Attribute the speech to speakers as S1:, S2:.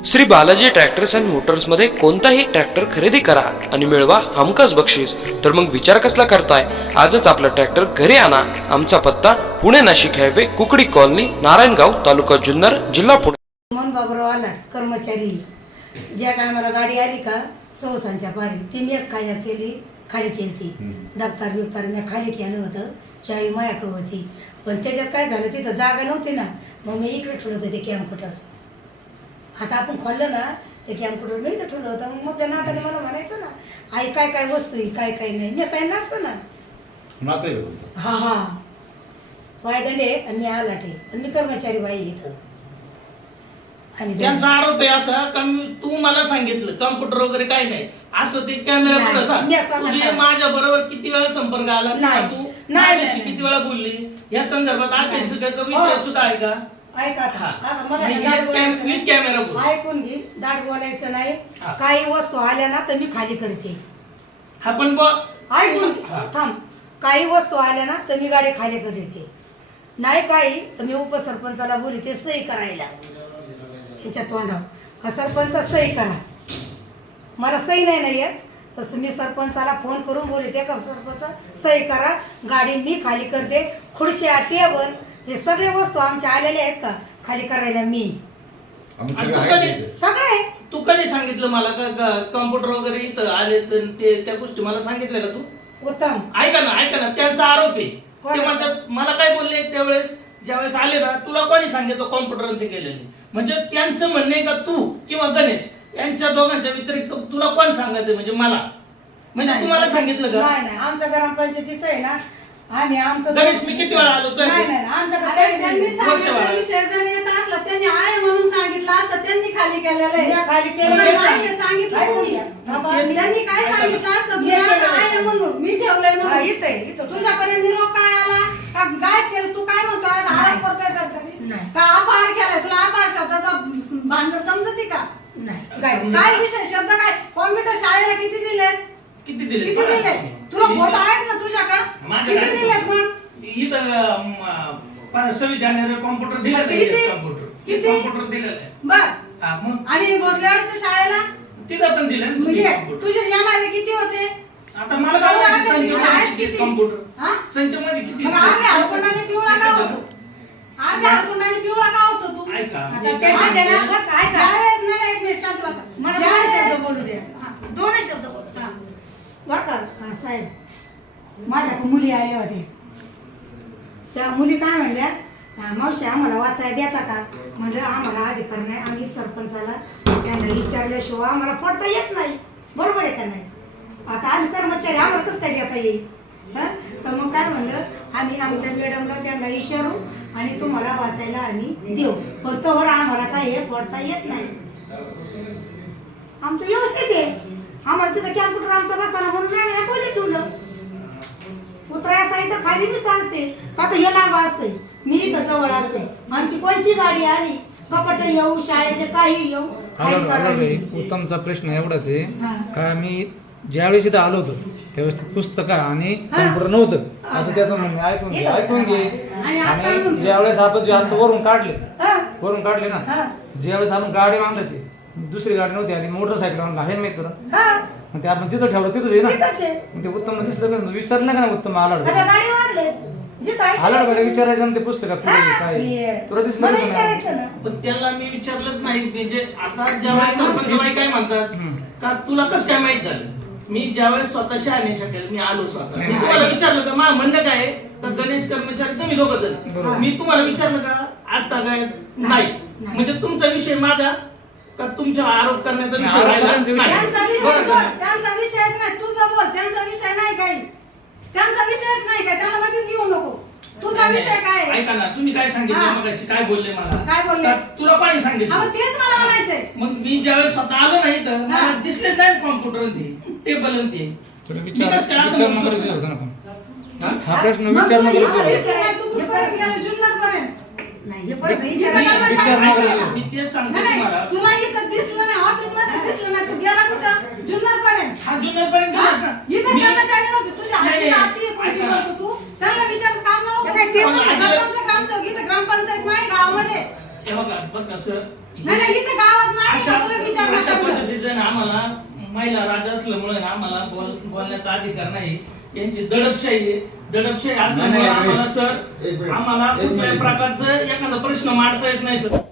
S1: Shri Balaji tractors and motors मध्ये कोणताही tractor खरेदी करा आणि मिळवा हमखास बक्षीस. तर मग विचार कसला करताय? आजच आपला ट्रॅक्टर घरी आणा. आमचा पत्ता पुणे नाशिक हायवे, कुकडी कॉलनी, नारायणगाव, तालुका जुन्नर, जिल्हा पुणे.
S2: मन बाबूराव आलाट कर्मचारी. ज्या टायमाला गाडी आली का सवसांच्या पारी ती मीच खाली केली ती दप्तर बिप्तर मी खाली केलं होतं. चावी मायाक होती पण त्याच्यात काय झालं तिथं जागा नव्हती ना, मग मी इकडे ठेवलं होतं ते कॅम्प्युटर. आता आपण खोललं ना ते कॅम्प्युटर मी इथं ठेवलं होतं. मग आपल्या नाताने मला म्हणायचं ना आई काय काय वस्तू आहे काय काय नाही, मी सांगितलं असतं ना. हा हा वायदंडे आणि मी आलाट आहे आणि मी कर्मचारी बाई इथं. आणि
S3: त्यांचा आरोप आहे असा का तू मला सांगितलं कॉम्प्युटर वगैरे काही नाही असं ते कॅमेरा पुढे सांग. तुझे माझ्या बरोबर किती वेळा संपर्क आला किंवा तू माझ्याशी किती वेळा बोलली या संदर्भात अभ्यासकाचा विषय सुद्धा आहे का?
S2: ऐका
S3: कॅमेरा बोल.
S2: ऐकून घे, दाट बोलायचं नाही. काही वस्तू आल्या ना तर मी खाली करते.
S3: हा पण
S2: ऐकून थांब. काही वस्तू आल्या ना तर मी गाडी खाली करते, नाही काही तर मी उपसरपंचाला बोलते सही करायला त्यांच्या तोंडावर का सरपंच सही करा. मला सही नाही येत तसं मी सरपंचाला फोन करून बोलते का सरपंच सही करा, गाडी मी खाली करते. खुर्च्या टेबल हे सगळे वस्तू आमच्या आलेल्या आहेत का खाली करायला मी सगळे.
S3: तू कधी सांगितलं मला का कॉम्प्युटर वगैरे इथं आले तर त्या गोष्टी मला सांगितल्या का तू?
S2: उत्तम
S3: ऐका ना त्यांचा आरोप आहे. ते म्हणतात मला काय बोलले त्यावेळेस ज्यावेळेस आले ना तुला कोणी सांगितलं कॉम्प्युटर ते केलेले. म्हणजे त्यांचं म्हणणं आहे का तू किंवा गणेश यांच्या दोघांच्या व्यतिरिक्त तुला कोण सांगत म्हणजे मला म्हणजे तुम्हाला सांगितलं का?
S2: नाही आमच्या ग्रामपंचायतीचं आहे ना, आम्ही आमचं
S3: गणेश मी किती वेळा आलो तर
S2: नाही
S4: त्यांनी सांगितलं विषय जर येत असला त्यांनी आहे म्हणून सांगितलं असतं, त्यांनी खाली केलेलं आहे.
S2: खाली
S4: सांगितलं त्यांनी काय सांगितलं असतं मी आहे म्हणून मी ठेवलंय म्हणून. तुझ्यापर्यंत निरोप काय आला का काय केलं तू काय म्हणतो आज आरोप करतोय का अपहार केलाय? तुला अपहार शब्दाचा भांडवल समजते का? काय विषय शब्द काय? कॉम्प्युटर शाळेला किती दिले तुला फोटो आहेत ना तुझ्याकडे? किती दिलेत मग?
S3: इथं 26 जानेवारी कॉम्प्युटर दिलं कॉम्प्युटर दिलेलं
S4: बर.
S3: मग
S4: आणि भोसलेवाडीच्या शाळेला
S3: तिथं पण दिलं.
S4: तुझे येणारे किती होते?
S3: आता मला कॉम्प्युटर संच मध्ये किती
S4: अर्ध्या हळकुंडाने पिवळा का होतो? अर्ध्या हळकुंडाने पिवळा का होतो तू?
S3: ऐका
S4: ज्यावेळेस नाही एक मिनिट शांत बसा.
S2: मला शब्द बोलू द्या, दोनच शब्द बोलू बरं का साहेब. माझ्या मुली आल्या होत्या, त्या मुली काय म्हणल्या मावशी आम्हाला वाचायला देता का? म्हणलं आम्हाला अधिकार नाही, आम्ही सरपंचाला त्यांना विचारल्याशिवाय आम्हाला पडता येत नाही. बरोबर आहे का नाही? आता आम्ही कर्मचारी आम्हाला कसं काय देता येईल? तर मग काय म्हणलं आम्ही आमच्या मॅडमला त्यांना विचारू आणि तुम्हाला वाचायला आम्ही देऊ, पण तोवर आम्हाला काय हे पडता येत नाही. आमचं व्यवस्थित आहे. आम्हाला तिथं कॅम्प्युटर आमचा बसायला म्हणून आम्ही खोली ठेवलं. उतरायचा इथं खाली मी सांगते आता हे लांब असते, मी इथं जवळ असते. आमची कोणची गाडी आली कपट येऊ शाळेचे काही येऊ
S5: उत्तमचा प्रश्न एवढाच आहे का मी ज्यावेळेस इथं आलो होतो त्यावेळेस पुस्तक आणि कॉम्प्युटर नव्हतं असं त्याचं म्हणणं. ऐकून घे. आणि ज्यावेळेस आपण जे आता वरून काढले ना, ज्यावेळेस आपण गाडी मागलं ते दुसरी गाडी नव्हती आणि मोटरसायकल आणला आहे माहिती तुला, मग ते आपण तिथं ठेवलं तिथंच आहे ना. मग ते उत्तम दिसलं का? विचारलं का ना उत्तम आला विचारायचं ना ते पुस्तकात काय तुला दिसलं
S3: पण त्याला मी विचारलंच नाही. म्हणजे आता ज्यावेळेस सरपंच काय म्हणतात का तुला कसं काय माहित झालं? मी ज्यावेळेस स्वतः शहाणे शकेल मी आलो स्वतः मी तुम्हाला विचारलं का मा म्हणणं काय तर गणेश कर्मचारी तुम्ही दोघं जण मी तुम्हाला विचारलं का असता काय? नाही. म्हणजे तुमचा विषय माझा का तुमचा आरोप करण्याचा विषय राहिला?
S4: त्यांचा विषयच नाही. तुझा बोल त्यांचा विषय नाही काही. त्यांचा विषयच नाही काय, त्याला मध्येच येऊ नको. तुझा विषय काय?
S3: ऐका ना तुम्ही काय सांगितलं मगाशी काय बोलले मला?
S4: काय बोलले?
S3: तुला कोणी सांगितलं?
S4: तेच मला म्हणायचंय.
S3: मग मी ज्यावेळेस स्वतः आलो नाही तर मला दिसलेच नाही कॉम्प्युटर टेबल ते
S5: हा प्रश्न विचार
S3: मी तेच सांगतो तुम्हाला.
S4: तुला इथं दिसलं नाही, ऑफिस मध्ये दिसलं नाही, तू गेला कुठं? जुन्नर पर्यंत.
S3: हा जुन्नर पर्यंत गेलास ना.
S4: इथं कर्मचारी नव्हते तुझ्या हातची नाती कोणती बोलतो तू? त्यांना विचारच काम नव्हतं. सरपंच ग्रामसेवक इथं ग्रामपंचायत नाही गावामध्ये.
S3: हे बघा बघ कसं
S4: नाही इथं गावात नाही.
S3: ना आम्हाला महिला राजा असल्यामुळे ना आम्हाला बोलण्याचा अधिकार नाही. यांची दडपशाही आहे. दडपशाही असल्यामुळे आम्हाला सर आम्हाला कुठल्याही प्रकारचं एखादा प्रश्न मांडता येत नाही सर.